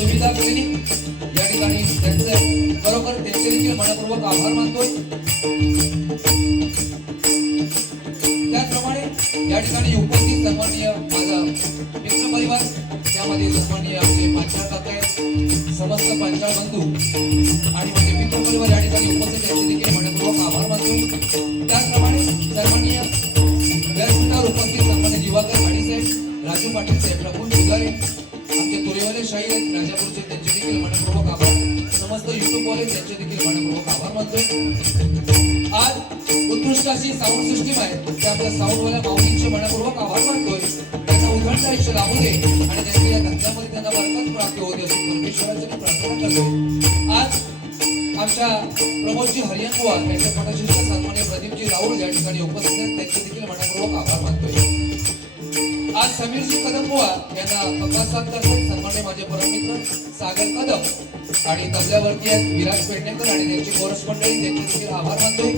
सुविधा क्लिनिक उपस्थित आहेत, खरोखर त्यांचे देखील मनपूर्वक आभार मानतोय। त्याचप्रमाणे या ठिकाणी उपस्थित सन्माननीय माझा मित्र परिवार, त्यामध्ये सन्माननीय आमचे पांचाळ काका आहेत, समस्त पांचाळ बंधू आणि माझे मित्र परिवार या ठिकाणी उपस्थित आहेत, त्यांचे देखील मनपूर्वक आभार मानतोय। त्याचप्रमाणे सन्माननीय व्यासपीठावर उपस्थित सन्माननीय दिवाकर खाडी साहेब, राजू पाटील साहेब, प्रफुल्ल सुगारे, आमचे तुरेवाले शाहीर आहेत राजापूरचे, त्यांचे देखील मनपूर्वक आभार। समस्त युट्यूब वाले त्यांचे देखील मनपूर्वक आभार मानतोय। आज उत्कृष्ट अशी साऊंड सिस्टीम आहे, त्या आपल्या साऊंडवाल्या माऊलींचे मनपूर्वक आभार मानतोय। त्यांना उदंड आयुष्य लाभू दे आणि त्यांच्या या धंद्यामध्ये त्यांना बरकत प्राप्त होऊ दे अशी परमेश्वराची प्रार्थना करतोय। आज आमच्या प्रमोदजी हरियाण बुवा यांच्या पटशिष्ट सन्माननीय प्रदीपजी राऊळ या ठिकाणी उपस्थित आहेत, त्यांचे देखील मनपूर्वक आभार मानतोय। आज समीरजी कदम बुवा यांना पक्कासाद करतात, सन्माननीय माझे परममित्र सागर कदम आणि तबल्यावरती आहेत विराज पेडणेकर आणि त्यांची कोरस मंडळी, त्यांचे देखील आभार मानतोय।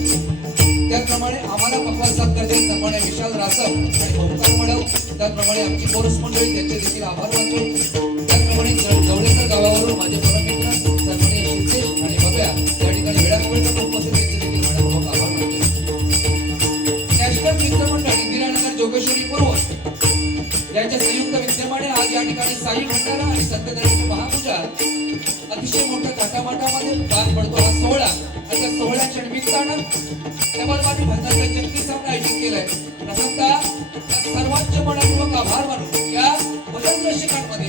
त्याचप्रमाणे आम्हाला पक्कासाद करतात सन्माननीय विशाल रासव आणि ओंकार मडव, त्याचप्रमाणे आमची कोरस मंडळी, त्यांचे देखील आभार मानतोय। त्याचप्रमाणे जवळेकर गावावरून माझे परममित्र सन्माननीय शिंदे आणि बब्या या ठिकाणी वेळापळकर उपस्थित, त्यांचे देखील मनपूर्वक आभार मानतोय। नॅशनल मित्रमंडळ इंदिरानगर जोगेश्वरी पूर्व यांच्या संयुक्त विद्यमाने आज या ठिकाणी साई भंडारा आणि सत्यनारायणाची महापूजा अतिशय मोठ्या थाटामाटामध्ये पार पडतो हा सोहळा। आणि त्या सोहळ्याच्या निमित्तानं टेबलवादी भजनाचा जगती सामना आयोजित केलाय। प्रथमतः सर्वांचे मनपूर्वक आभार मानून या भजन रसिकांमध्ये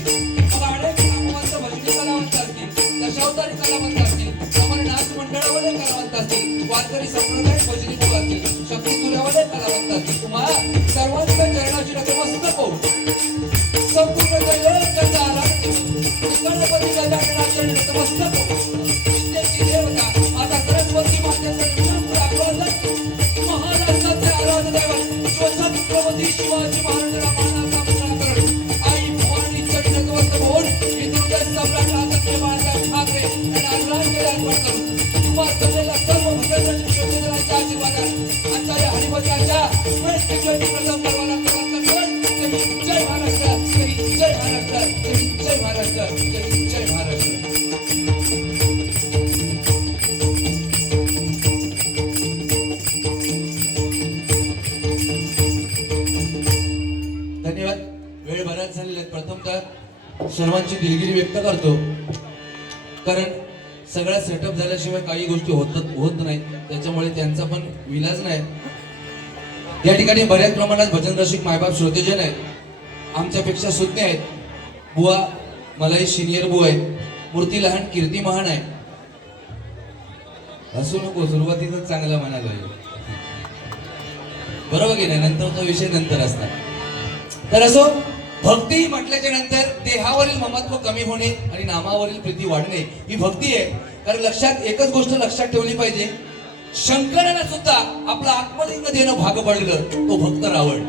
अनेक नामवंत भजनी कलावंत असतील, दशावतारी कलावंत असतील, सामान्य नाच मंडळावाले कलावंत असतील, वारकरी संप्रदाय भजनी लोक असतील, शक्ती तुऱ्यावाले कलावंत असतील, तुम्हा सर्वांच्या चरणाची नतमस्तक होऊन संपूर्ण जगाचा आराध्य गणपती गजाननाचे नतमस्तक होऊन त्याची देवता आता सरस्वती मातेचे विष्णू आराधक महाराष्ट्राचे आराध्य दैवत छत्रपती शिवाजी महाराजांना मानाचा मुजरा करून आई भवानीच्या नतमस्तक होऊन हिंदुत्व सम्राट राजकीय बाळासाहेब ठाकरे यांना आदरांजली अर्पण करून तुम्हा सगळ्या सर्व भक्तांच्या श्रोतेजनांच्या आशीर्वादाने आचार्य हरिभटांच्या श्रेष्ठ प्रथम परवाना जय महाराष्ट्र, जय महाराष्ट्र, जय महाराष्ट्र, जय महाराष्ट्र। धन्यवाद। वेळ बराच झालेला आहे। प्रथमतः सर्वांची दिलगिरी व्यक्त करतो, कारण सगळा सेटअप झाल्याशिवाय काही गोष्टी होत नाही, त्याच्यामुळे त्यांचा पण विलाज नाही। या ठिकाणी बऱ्याच प्रमाणात भजन रसिक मायबाप श्रोतेजन आहेत, आमच्यापेक्षा सुज्ञ आहेत। बुवा मलाही सिनियर बुवा आहेत, मूर्ती लहान कीर्ती महान आहे। असू नको, सुरुवातीच चांगला म्हणायला बरोबर की नाही, नंतरचा विषय नंतर असणार। तर असो, भक्ती म्हटल्याच्या नंतर देहावरील ममत्व कमी होणे आणि नामावरील प्रीती वाढणे ही भक्ती आहे। कारण लक्षात एकच गोष्ट लक्षात ठेवली पाहिजे, शंकराने सुद्धा आपला आत्मलिंग देणं भाग पडलं तो भक्त रावण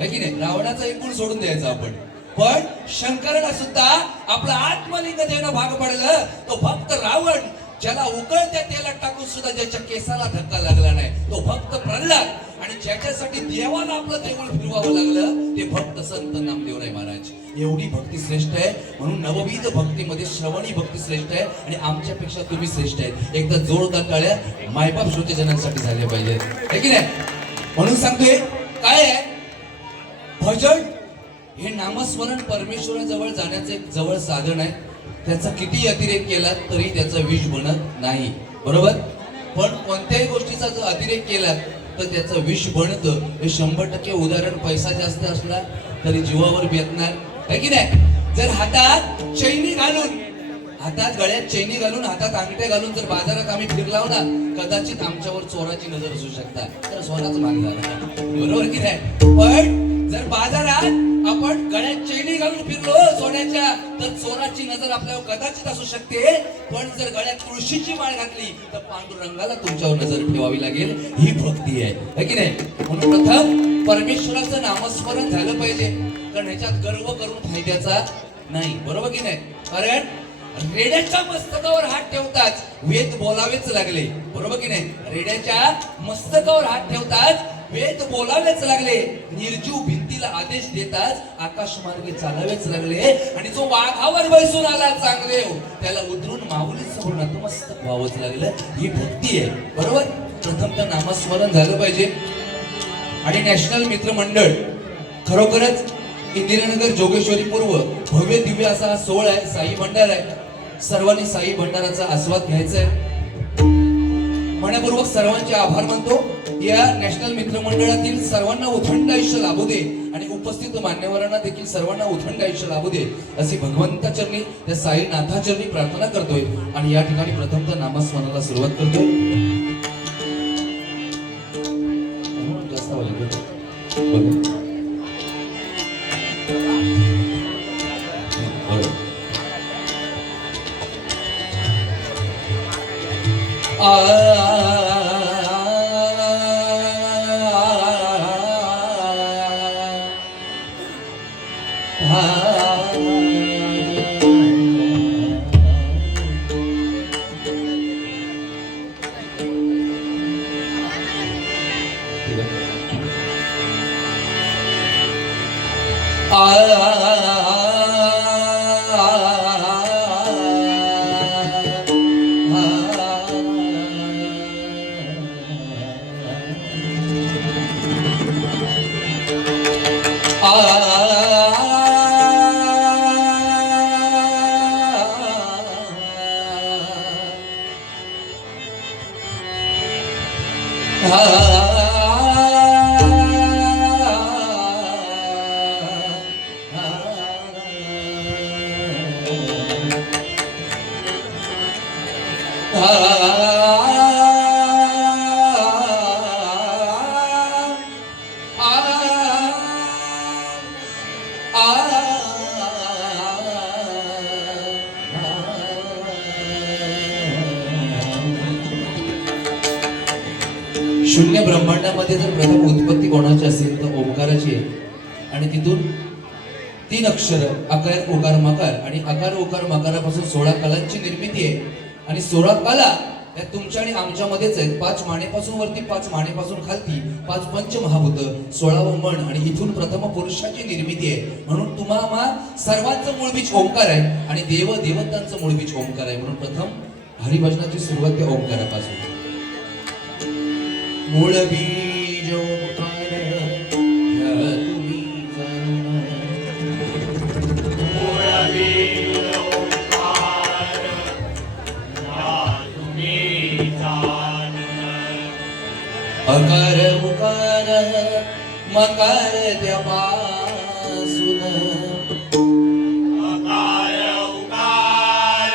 आहे की नाही। रावणाचा एक गुण सोडून द्यायचा आपण, पण शंकराला सुद्धा आपला आत्मलिंग देणं भाग पडलं तो भक्त रावण, ज्याला उकळत्या तेलात टाकून सुद्धा ज्याच्या केसाला धक्का लागला नाही तो भक्त प्रल्हाद, आणि ज्याच्यासाठी देवाला आपलं देऊळ फिरवावं लागलं ते भक्त संत नामदेवराय महाराज। एवढी भक्ती श्रेष्ठ आहे, म्हणून नवविध भक्तीमध्ये श्रवणी भक्ती श्रेष्ठ आहे आणि आमच्यापेक्षा तुम्ही श्रेष्ठ आहेत। एकदा जोरदार टाळ्या मायबाप श्रोतेजनांसाठी झाल्या पाहिजेत, है की नाही। म्हणून सांगतोय काय आहे, भजन हे नामस्मरण परमेश्वराजवळ जाण्याचं एक जवळ साधन आहे। त्याचा किती अतिरेक केला तरी त्याचा विष बनत नाही, बरोबर। पण कोणत्याही गोष्टीचा जर अतिरेक केला तर त्याचं विष बनतं, हे 100% उदाहरण। पैसा जास्त असला तरी जीवावर बेतणार, है की नाही। जर हातात चैनी घालून, हातात गळ्यात चैनी घालून, हातात अंगठ्या घालून जर बाजारात आम्ही फिरलाव ना, कदाचित आमच्यावर चोराची नजर असू शकता, तर सोनाच माग झाला, बरोबर की नाही। पण जर बाजारात आपण गळ्यात चैनी घालून फिरलो सोन्याच्या, तर चोराची नजर आपल्यावर कदाचित असू शकते। पण जर गळ्यात तुळशीची माळ घातली तर पांडुरंगाला तुमच्यावर नजर ठेवावी लागेल, ही भक्ती आहे की नाही। म्हणून प्रथम परमेश्वराचं नामस्मरण झालं पाहिजे, कारण ह्याच्यात गर्व करून फायद्याचा नाही, बरोबर की नाही। कारण रेड्याच्या मस्तकावर हात ठेवताच वेद बोलावेच लागले, बरोबर की नाही। रेड्याच्या मस्तकावर हात ठेवताच वेद बोलावेच लागले, निर्जीव भिंतीला आदेश देताच आकाश मार्गे चालावेच लागले आणि जो वाघावर बसून आला चांगदेव त्याला उतरून माऊली समोर नतमस्तक व्हावंच लागलं. ही भक्ती आहे. बरोबर. प्रथम तर नामस्मरण झालं पाहिजे. आणि नॅशनल मित्रमंडळ खरोखरच इंदिरानगर जोगेश्वरी पूर्व भव्य दिव्य असा हा सोहळा आहे. साई भंडार आहे. सर्वांनी साई भंडाराचा आस्वाद घ्यायचा आहे. मनपूर्वक सर्वांचे आभार मानतो. या नॅशनल मित्रमंडळातील सर्वांना उथंड आयुष्य लाभू दे आणि उपस्थित मान्यवरांना देखील सर्वांना उथंड आयुष्य लाभू दे अशी भगवंताचरणी त्या साईनाथाचरणी प्रार्थना करतोय. आणि या ठिकाणी प्रथमतः नामस्मरणाला सुरुवात करतोय. जास्त बघा. शून्य ब्रह्मांडामध्ये जर प्रथम उत्पत्ती कोणाची असेल तर ओंकाराची आहे. आणि तिथून 3 अक्षर अकार ओकार मकार आणि अकार ओकार मकारापासून 16 कलांची निर्मिती आहे. आणि 16 कला या तुमच्या आणि आमच्यामध्येच आहेत. 5 मानेपासून वरती, 5 मानेपासून खालती, 5 पंचमहाभूत, 16व मन आणि इथून प्रथम पुरुषाची निर्मिती आहे. म्हणून तुम्हा सर्वांचं मूळ बीज ओंकार आहे आणि देव देवतांचं मूळ बीज ओंकार आहे. म्हणून प्रथम हरिभजनाची सुरुवात त्या ओंकारापासून. मूळ बीज ओंकार ह्या तुम्ही जाणा. मूळ बीज ओंकार ह्या तुम्ही जाणा. अकार उकार मकार त्यापासून. अकार उकार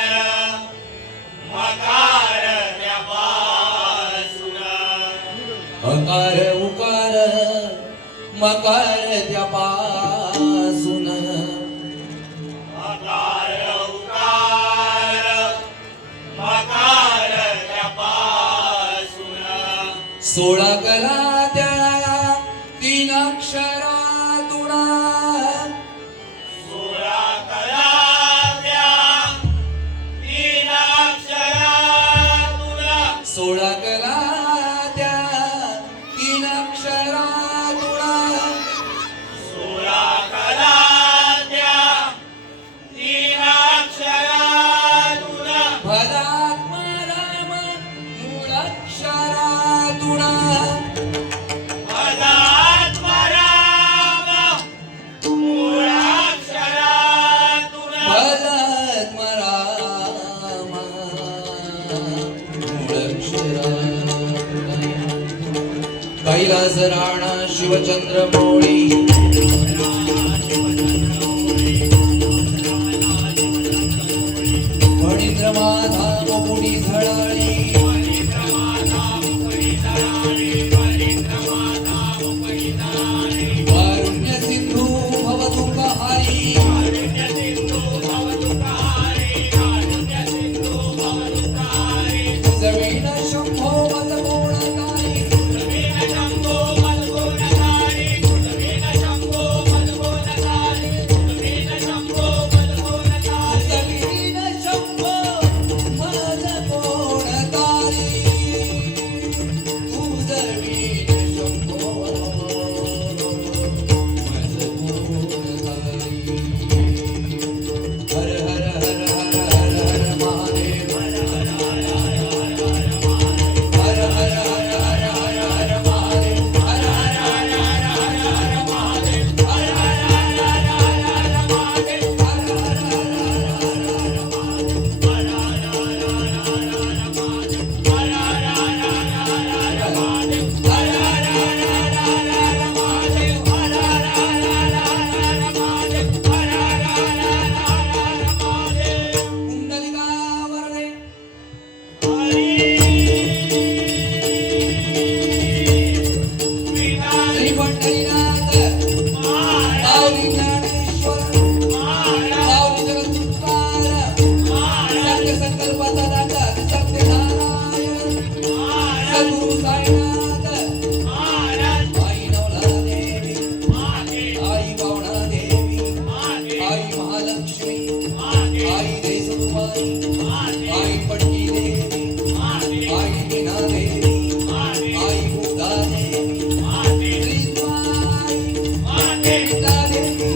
मकार त्यापासून. अकार उकार मकार त्यापासून. 16 कला त्या 3 अक्षरातून. 16 कला त्या 3 अक्षरातून. 16 कला कैलास राणा शिवचंद्र मोळी. फणींद्र माधा मुकुटी झळाळी. कारुण्य सिंधू भवदुःखहारी. जमीन शंभो मजगुणकारी. भवानी, आई पटकी देवी, आई मीना देवी, आई मुक्ता देवी, श्रीद्वाई, गीता देवी,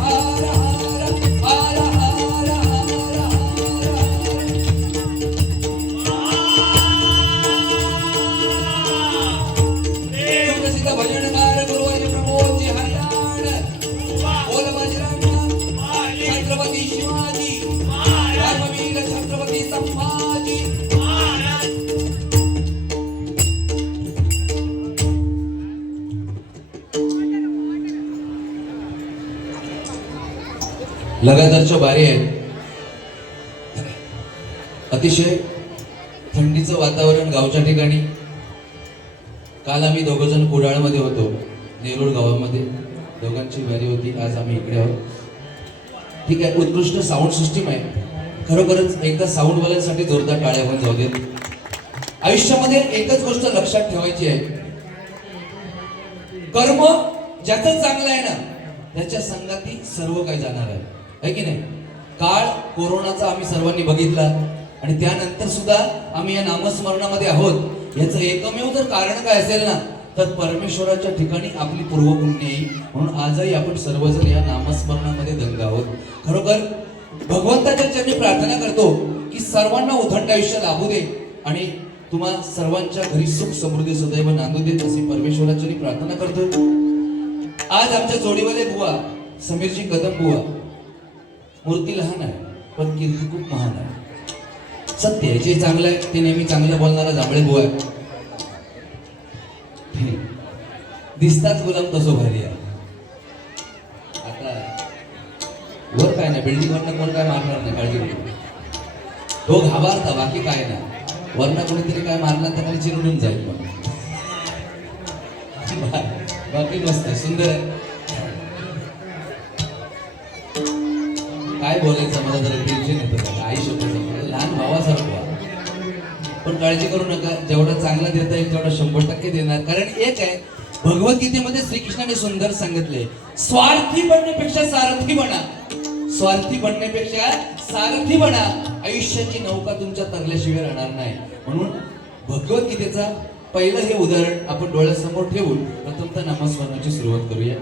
हर हर हर हर हर हर सुप्रसिद्ध भजनकार गुरुवर्य प्रमोदजी हरियाण बोल बजरंग छत्रपती शिवाजी धर्मवीर छत्रपती संभाजी लगातारच्या बारी आहेत. अतिशय थंडीचं वातावरण गावच्या ठिकाणी. काल आम्ही दोघं जण कुडाळमध्ये होतो, नेरूळ गावामध्ये दोघांची वारी होती. आज आम्ही इकडे आहोत. ठीक आहे, उत्कृष्ट साऊंड सिस्टीम आहे. खरोखरच एकदा साऊंडवाल्यांसाठी जोरदार टाळ्या पण जाऊ देत. आयुष्यामध्ये एकच गोष्ट लक्षात ठेवायची आहे, कर्म ज्याचं चांगलं आहे ना त्याच्या संगाती सर्व काही जाणार आहे की नाही. काळ कोरोनाचा आम्ही सर्वांनी बघितला आणि त्यानंतर सुद्धा आम्ही या नामस्मरणामध्ये आहोत. याचं एकमेव जर कारण काय असेल ना तर परमेश्वराच्या ठिकाणी आपली पूर्वपुण्य येईल. म्हणून आजही आपण सर्वजण या नामस्मरणामध्ये दंग आहोत. खरोखर भगवंताच्या चरणी प्रार्थना करतो की सर्वांना उदंड आयुष्य लाभू दे आणि तुम्हा सर्वांच्या घरी सुख समृद्धी सदैव नांदू देत अशी परमेश्वराच्या प्रार्थना करतो. आज आमच्या जोडीवाले बुवा समीरजी कदम बुवा, मूर्ती लहान आहे पण कीर्ती खूप महान आहे. सत्य आहे, जे चांगलं आहे ते नेहमी चांगलं बोलणारा जांभळे बुवा आहे. दिसताच गुलाम तसो भारी आहे. आता वर काय नाही, बिल्डिंग वरनं कोण काय मारणार नाही, काळजी करू. तो घाबरता, बाकी काय नाही. वरनं कोणीतरी काय मारला तर खाली चिरडून जाईल. मग बाकी मस्त आहे, सुंदर आहे. काय बोलायचं मला जरा टेन्शन येतं. आई शब्दाचं लहान भावासारखं. पण काळजी करू नका, जेवढा चांगला देता येईल तेवढा 100% देणार. कारण एक आहे, भगवद्गीतेमध्ये श्रीकृष्णाने सुंदर सांगितले, स्वार्थी बनण्यापेक्षा सारथी बना. स्वार्थी बनण्यापेक्षा सारथी बना. आयुष्याची नौका तुमच्या तरल्याशिवाय राहणार नाही. म्हणून भगवद्गीतेचा पहिलं हे उदाहरण आपण डोळ्यासमोर ठेवून प्रथमतः नामस्मरणाची सुरुवात करूया.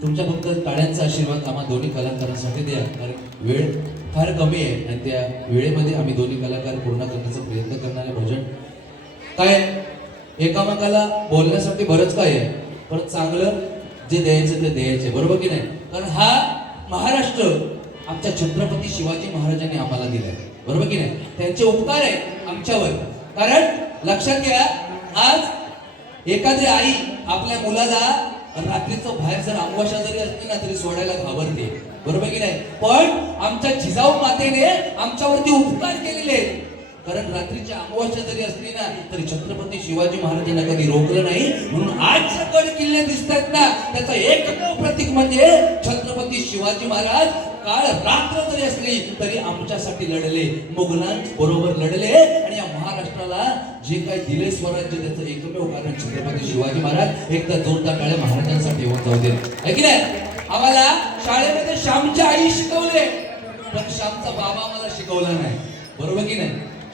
तुमच्या फक्त टाळ्यांचा आशीर्वाद आम्हा दोन्ही कलाकारांसाठी द्या, कारण वेळ फार कमी आहे आणि त्या वेळेमध्ये आम्ही दोन्ही कलाकार पूर्ण करण्याचा प्रयत्न करणार आहे. भजन काय एकामेकाला बोलण्यासाठी बरंच काय आहे, पण चांगलं जे द्यायचं ते द्यायचे, बरोबर की नाही? कारण हा महाराष्ट्र आमच्या छत्रपती शिवाजी महाराजांनी आम्हाला दिलाय, बरोबर की नाही? त्यांचे उपकार आहे आमच्यावर. कारण लक्षात घ्या, आज एखादी आई आपल्या मुलाला रात्रीचं बाहेर जर अमावस्या जरी असली ना तरी सोडायला घाबरते, बरोबर की नाही? पण आमच्या जिजाऊ मातेने आमच्यावरती उपकार केलेले आहेत. कारण रात्रीची अमावस्या जरी असली ना तरी छत्रपती शिवाजी महाराजांना कधी रोखलं नाही. म्हणून आज जे गड किल्ले दिसतात ना त्याचं एकमेव प्रतीक म्हणजे छत्रपती शिवाजी महाराज काळ रात्र जरी असली तरी आमच्यासाठी लढले, मुघलांबरोबर लढले आणि या महाराष्ट्राला जे काही दिले स्वराज्य त्याचं एकमेव कारण छत्रपती शिवाजी महाराज. एकदा जोरदार टाळ्या महाराजांसाठी होऊन जाऊ दे, है की नाही? आम्हाला शाळेमध्ये श्यामच्या आई शिकवले, पण श्यामचा बाबा आम्हाला शिकवला नाही, बरोबर की नाही?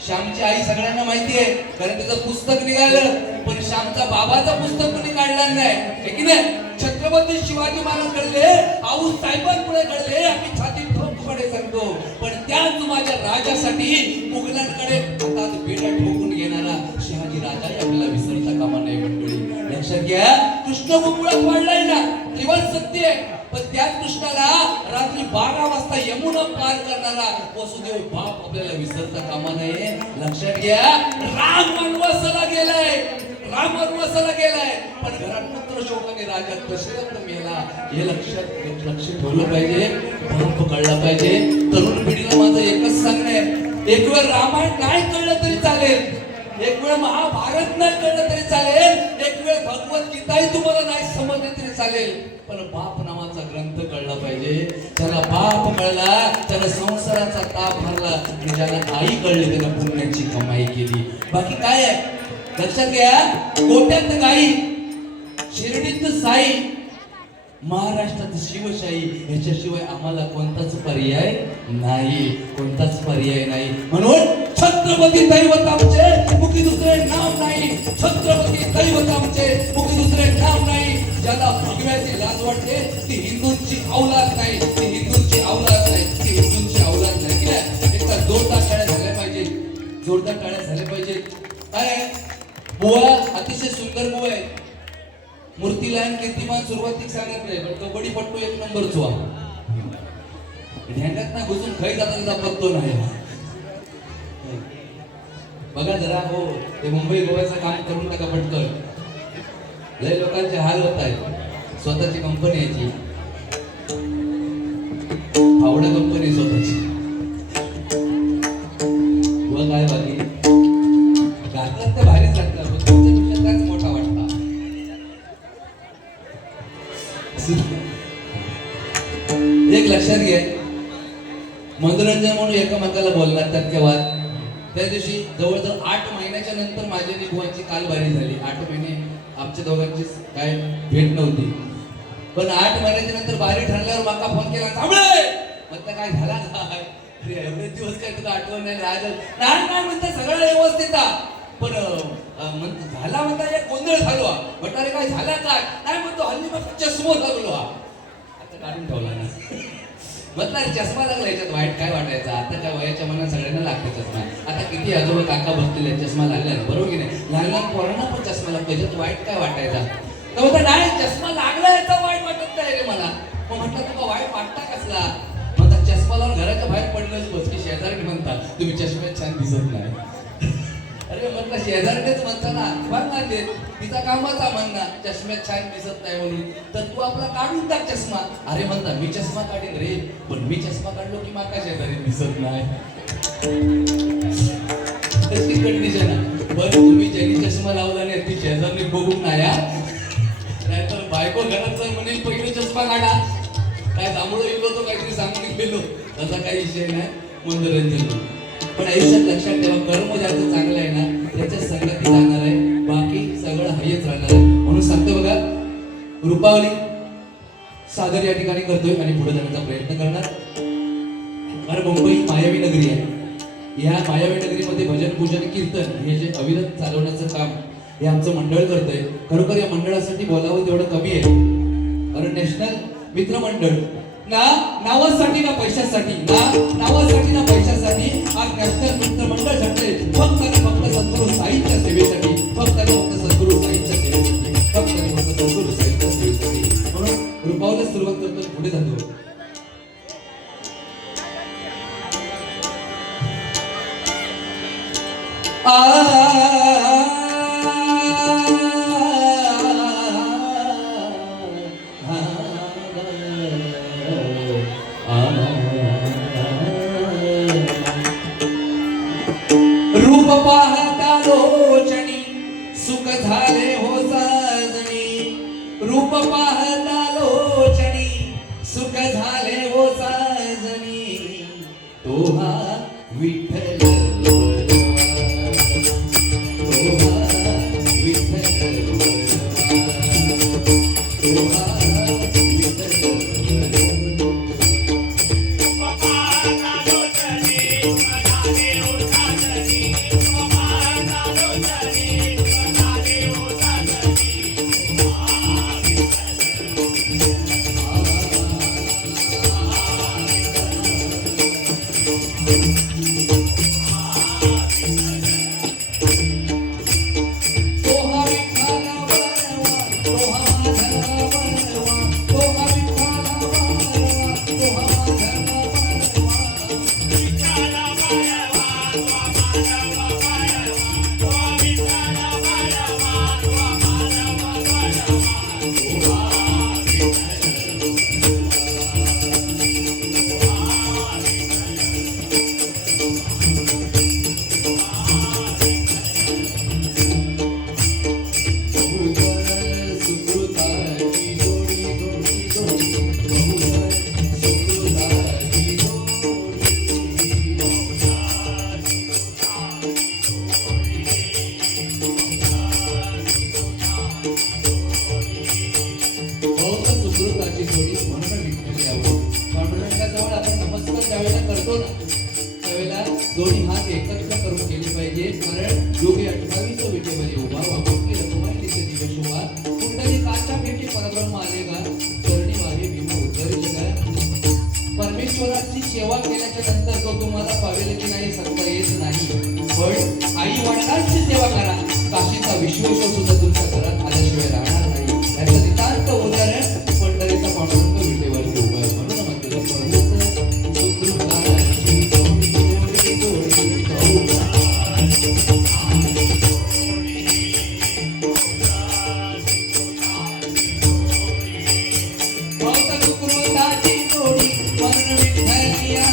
श्यामची आई सगळ्यांना माहिती आहे, कारण त्याचं पुस्तक निघालं, पण श्यामचा बाबाचं पुस्तक कोणी काढलं नाही, है की नाही? छत्रपती शिवाजी महाराज घडले, आऊस साहेबांपुढे घडले, आम्ही छाती ठोकपणे सांगतो. पण त्याच माझ्या राजासाठी मुघलांकडे हातात बेड्या ठोकून घेणारा शहाजी राजा आपल्याला विसरता कामा नये. मंडळी लक्षात घ्या, कृष्ण गोकुळात वाढलाय ना, त्रिवळ सत्य आहे, पण त्याच कृष्णाला रात्री 12 वाजता यमुना पार करणारा वसुदेव बाप आपल्याला विसरता कामा नये. लक्षात घ्या, राम वनवासाला गेलाय, राम वनवासाला गेलाय, पण घरात पुत्र शोकाने राजा दशरथ मेला. हे लक्ष ठेवलं पाहिजे, बाप कळला पाहिजे. तरुण पिढीला माझं एकच सांगणं आहे, एक वेळ रामायण नाही कळलं तरी चालेल, एक वेळ महाभारत नाही कळलं तरी चालेल, एक वेळ भगवद्गीताही तुम्हाला नाही समजले तरी चालेल, पण बाप नावाचा ग्रंथ कळला पाहिजे. त्याला बाप कळला, त्याला संसाराचा ताप भरला, आणि ज्याला आई कळली त्याला पुण्याची कमाई केली. बाकी काय आहे लक्षात घ्या, गोट्यात गाई, शिर्डीत साई, महाराष्ट्रात शिवशाही, याच्याशिवाय आम्हाला कोणताच पर्याय नाही, कोणताच पर्याय नाही. म्हणून छत्रपती दैवत आमचे मुखी दुसरे नाव नाही, छत्रपती दैवत आमचे मुखी दुसरे नाव नाही. ज्याला भगव्याची लाज वाटते ती हिंदूंची औलाद नाही, ती हिंदूंची औलाद नाही, ती हिंदूंची औलाद नाही. की नाही? एकदा जोरदार टाळ्या झाल्या पाहिजे, जोरदार टाळ्या झाल्या पाहिजे. काय बुवा अतिशय सुंदर बुवा आहे, मूर्तीलायन कीर्तिमान सुरुवातीक सांगितलंय, पण कबड्डीपट्टू एक नंबर चुआ, ढेंगात ना घुसून खाई जाता त्याचा पत्तो नाही. बघा जरा हो, ते मुंबई गोव्याचं काम करून टाका पटकन. लय लोकांचे हाल होत आहेत. स्वतःची कंपनी यायची, फावडा कंपनी स्वतःची, व काय बाकी घातलं तर भारीच लागतं, पण तुमच्यापेक्षा त्याच मोठा वाटता. एक लक्षात घ्या, मनोरंजन म्हणून एकमेकाला बोलणार टक्केवार. त्या दिवशी जवळजवळ 8 महिन्याच्या नंतर माझ्या बुवाची काल बारी झाली. 8 महिने आमच्या दोघांची काय भेट नव्हती. पण 8 महिन्याच्या नंतर बाहेर ठरल्यावर माका फोन केला, थांबळे म्हटलं काय झाला काय अरे एवढे दिवस काय तुला आठवण नाही राज नाही काय म्हणता सगळं व्यवस्थित पण झाला म्हणता एक गोंधळ झालो म्हटलं अरे काय झाला काय नाही म्हणतो हल्ली मग चष्मा लागलो आता काढून ठेवला ना म्हटलं अरे चष्मा लागला याच्यात वाईट काय वाटायचं आता काय वयाच्या मनात सगळ्यांना लागतो चष्मा आता किती आजोबा काका बसलेले चष्मा लागला बरोबर की नाही लहान लहान पोरांना पण चष्मा लागतो याच्यात वाईट काय वाटायचा तर म्हणता नाही चष्मा लागला याचा वाईट वाटत नाही रे मला मग म्हटलं तुला वाईट वाटता कसला म्हणतात चष्मा लावून घराच्या बाहेर पडलंच बस की शेजारी म्हणतात तुम्ही चष्म्यात छान दिसत नाही अरे म्हटलं शेजारीनेच म्हणता ना बघा ते तिचा कामाचा म्हणणं चष्म्यात छान दिसत नाही म्हणून तर तू आपला काढून टाक चष्मा अरे म्हणता मी चष्मा काढेन रे पण मी चष्मा काढलो की माका शेजारी दिसत नाही तशी कंडिशन आहे बरं तुम्ही ज्यांनी चष्मा लावला नाही ती शेजारी बघून नाही तर बायको घरात जाऊन म्हणे पहिले चष्मा काढा काय जांभळं गेलो तो काहीतरी सांगून गेलो तसा काही विषय नाही मनोरंजन पण आयुष्यात लक्षात ठेवा कर्म ज्याचं चांगलं आहे ना त्याच्या संगती जाणार आहे बाकी सगळं हयच राहणार आहे म्हणून सांगतो बघा रूपावली सादर या ठिकाणी करतोय आणि पुढे जाण्याचा प्रयत्न करणार कारण मुंबई मायावी नगरी आहे या मायावी नगरीमध्ये भजन पूजन कीर्तन हे जे अविरत चालवण्याचं काम हे आमचं मंडळ करतंय खरोखर या मंडळासाठी बोलावं तेवढं कमी आहे कारण नॅशनल मित्रमंडळ नावासाठी ना पैशासाठी नावासाठी ना पैशासाठी आज नॅशनल मित्रमंडळ घडते फक्त आणि फक्त सद्गुरू साहित्य सेवेसाठी फक्त आणि फक्त सद्गुरू साहित्य सेवेसाठी फक्त आणि फक्त सद्गुरू साहित्य सेवेसाठी म्हणून रूपावली सुरुवात करतो पुढे जातो रूप पाहता लोचनी सुख झाले हो साजनी रूप पाहता लोचनी सुख झाले हो साजनी तो हा विठ्ठल दोन्ही हात एकत्र करून केले पाहिजे कारण योगी 28 विटेवरी उभा वापरली रघुमाई तिचे दिवे शोभा कुंडली काचा भेटी परब्रह्म आलेगा चरणी वाहे भीम उद्धरिलेगा परमेश्वराची सेवा केल्याच्या नंतर तो तुम्हाला पावेल की नाही सांगता येत नाही पण आई वडिलांची सेवा करा काशीचा विश्वेश्वर सुद्धा तुमच्या घरात आल्याशिवाय राहणार नाही याचं नितांत उदाहरण पंढरीचा पांडुरंग विटेवरती उभा आहे म्हणून म्हणतो सुकृताची जोडी मन विठ्ठलिया